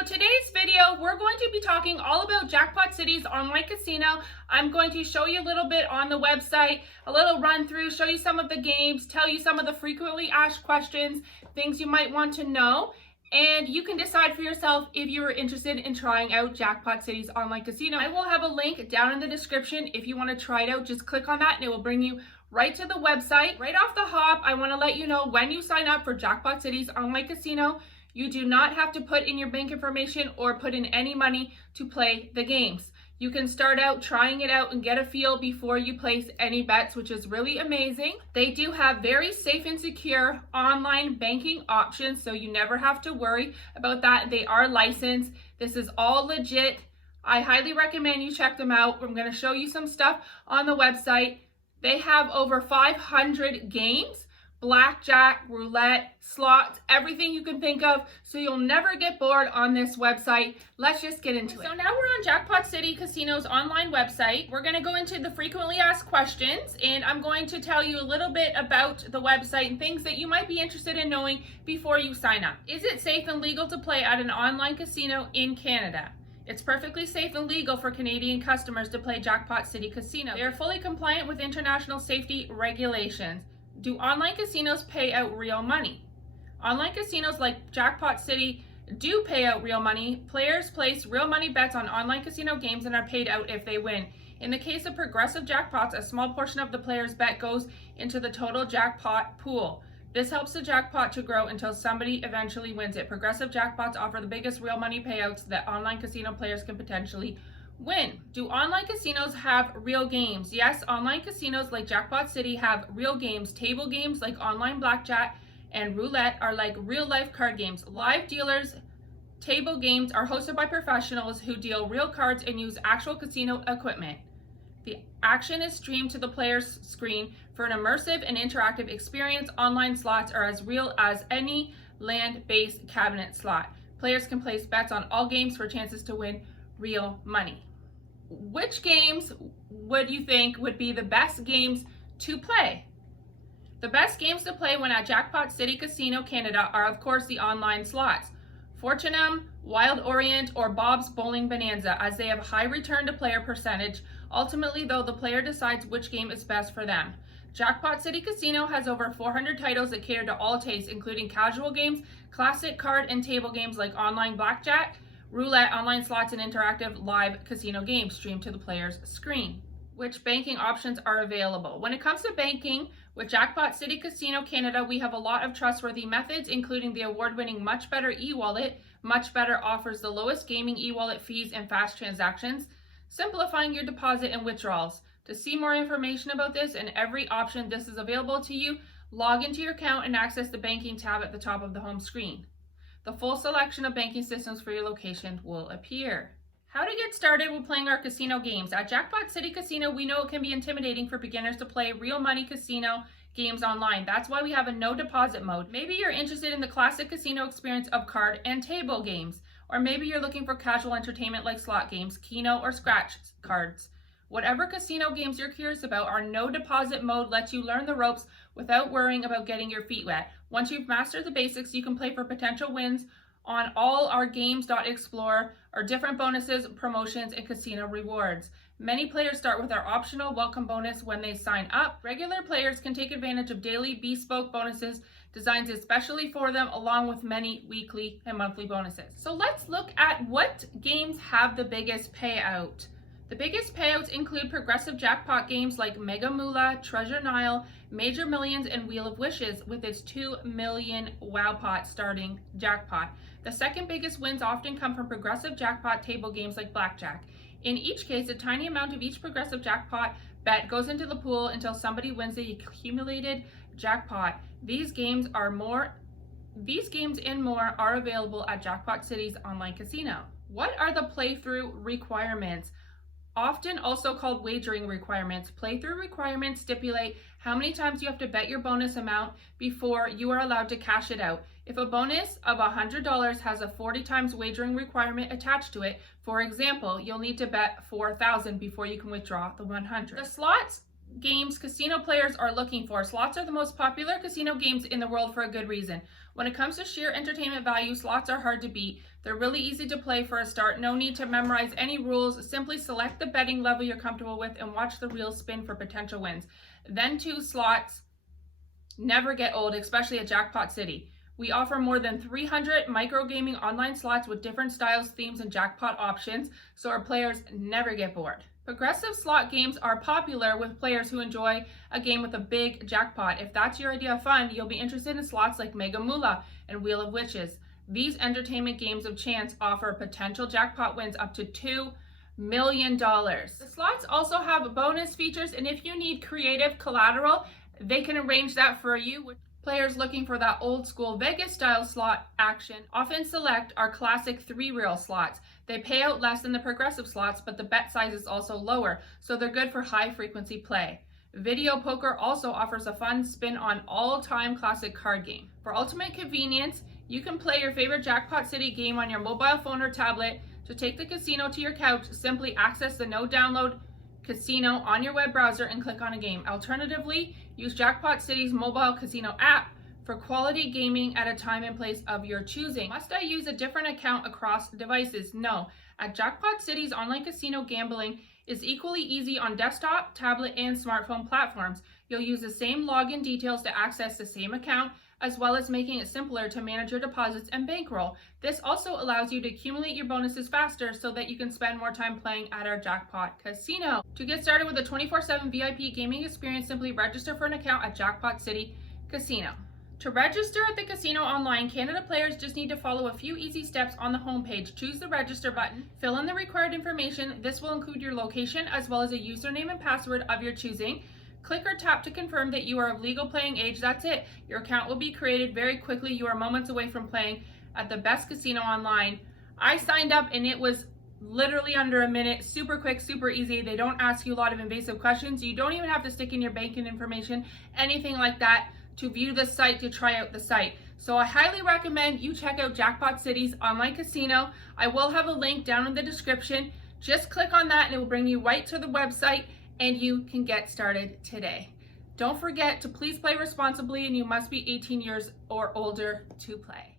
So today's video, we're going to be talking all about Jackpot City's online casino. I'm going to show you a little bit on the website, a little run through, show you some of the games, tell you some of the frequently asked questions, things you might want to know, and you can decide for yourself if you are interested in trying out Jackpot City's online casino. I will have a link down in the description. If you want to try it out, just click on that and it will bring you right to the website. Right off the hop, I want to let you know when you sign up for Jackpot City's online casino, you do not have to put in your bank information or put in any money to play the games. You can start out trying it out and get a feel before you place any bets, which is really amazing. They do have very safe and secure online banking options, so you never have to worry about that. They are licensed. This is all legit. I highly recommend you check them out. I'm going to show you some stuff on the website. They have over 500 games. Blackjack, roulette, slots, everything you can think of, so you'll never get bored on this website. Let's just get into it. So now we're on Jackpot City Casino's online website. We're going to go into the frequently asked questions, and I'm going to tell you a little bit about the website and things that you might be interested in knowing before you sign up. Is it safe and legal to play at an online casino in Canada? It's perfectly safe and legal for Canadian customers to play Jackpot City Casino. They are fully compliant with international safety regulations. Do online casinos pay out real money? Online casinos like Jackpot City do pay out real money. Players place real money bets on online casino games and are paid out if they win. In the case of progressive jackpots, a small portion of the player's bet goes into the total jackpot pool. This helps the jackpot to grow until somebody eventually wins it. Progressive jackpots offer the biggest real money payouts that online casino players can potentially win. Do online casinos have real games? Yes, online casinos like Jackpot City have real games. Table games like online blackjack and roulette are like real life card games. Live dealers table games are hosted by professionals who deal real cards and use actual casino equipment. The action is streamed to the player's screen for an immersive and interactive experience. Online slots are as real as any land-based cabinet slot. Players can place bets on all games for chances to win real money. Which games would you think would be the best games to play? The best games to play when at Jackpot City Casino Canada are of course the online slots. Fortunum, Wild Orient, or Bob's Bowling Bonanza, as they have high return to player percentage. Ultimately though, the player decides which game is best for them. Jackpot City Casino has over 400 titles that cater to all tastes, including casual games, classic card and table games like online blackjack, roulette, online slots, and interactive live casino games streamed to the player's screen. Which banking options are available? When it comes to banking, with Jackpot City Casino Canada, we have a lot of trustworthy methods, including the award-winning Much Better e-wallet. Much Better offers the lowest gaming e-wallet fees and fast transactions, simplifying your deposit and withdrawals. To see more information about this and every option this is available to you, log into your account and access the banking tab at the top of the home screen. The full selection of banking systems for your location will appear. How to get started with playing our casino games. At Jackpot City Casino, we know it can be intimidating for beginners to play real money casino games online. That's why we have a no deposit mode. Maybe you're interested in the classic casino experience of card and table games, or maybe you're looking for casual entertainment like slot games, Keno, or scratch cards. Whatever casino games you're curious about, our no deposit mode lets you learn the ropes without worrying about getting your feet wet. Once you've mastered the basics, you can play for potential wins on all our games.explore, our different bonuses, promotions, and casino rewards. Many players start with our optional welcome bonus when they sign up. Regular players can take advantage of daily bespoke bonuses designed especially for them, along with many weekly and monthly bonuses. So let's look at what games have the biggest payout. The biggest payouts include progressive jackpot games like Mega Moolah, Treasure Nile, Major Millions, and Wheel of Wishes with its 2 million wow pot starting jackpot. The second biggest wins often come from progressive jackpot table games like blackjack. In each case, a tiny amount of each progressive jackpot bet goes into the pool until somebody wins the accumulated jackpot. These games and more are available at Jackpot City's online casino. What are the playthrough requirements? Often also called wagering requirements. Playthrough requirements stipulate how many times you have to bet your bonus amount before you are allowed to cash it out. If a bonus of $100 has a 40 times wagering requirement attached to it, for example, you'll need to bet $4,000 before you can withdraw the $100. The slots games casino players are looking for. Slots are the most popular casino games in the world for a good reason. When it comes to sheer entertainment value, slots are hard to beat. They're really easy to play for a start. No need to memorize any rules. Simply select the betting level you're comfortable with and watch the reel spin for potential wins. Then 2 slots never get old, especially at Jackpot City. We offer more than 300 microgaming online slots with different styles, themes, and jackpot options, so our players never get bored. Progressive slot games are popular with players who enjoy a game with a big jackpot. If that's your idea of fun, you'll be interested in slots like Mega Moolah and Wheel of Witches. These entertainment games of chance offer potential jackpot wins up to $2 million. The slots also have bonus features, and if you need creative collateral, they can arrange that for you. Players looking for that old school Vegas style slot action often select our classic 3-reel slots. They pay out less than the progressive slots, but the bet size is also lower, so they're good for high frequency play. Video poker also offers a fun spin on all-time classic card game. For ultimate convenience, you can play your favorite Jackpot City game on your mobile phone or tablet. To take the casino to your couch, simply access the no-download casino on your web browser and click on a game. Alternatively, use Jackpot City's mobile casino app for quality gaming at a time and place of your choosing. Must I use a different account across devices? No. At Jackpot City's online casino, gambling is equally easy on desktop, tablet, and smartphone platforms. You'll use the same login details to access the same account, as well as making it simpler to manage your deposits and bankroll. This also allows you to accumulate your bonuses faster so that you can spend more time playing at our Jackpot Casino. To get started with a 24/7 VIP gaming experience, simply register for an account at Jackpot City Casino. To register at the casino online, Canada players just need to follow a few easy steps on the homepage. Choose the register button, fill in the required information. This will include your location as well as a username and password of your choosing. Click or tap to confirm that you are of legal playing age. That's it. Your account will be created very quickly. You are moments away from playing at the best casino online. I signed up and it was literally under a minute. Super quick, super easy. They don't ask you a lot of invasive questions. You don't even have to stick in your banking information, anything like that, to view the site, to try out the site. So I highly recommend you check out Jackpot City's online casino. I will have a link down in the description. Just click on that and it will bring you right to the website and you can get started today. Don't forget to please play responsibly, and you must be 18 years or older to play.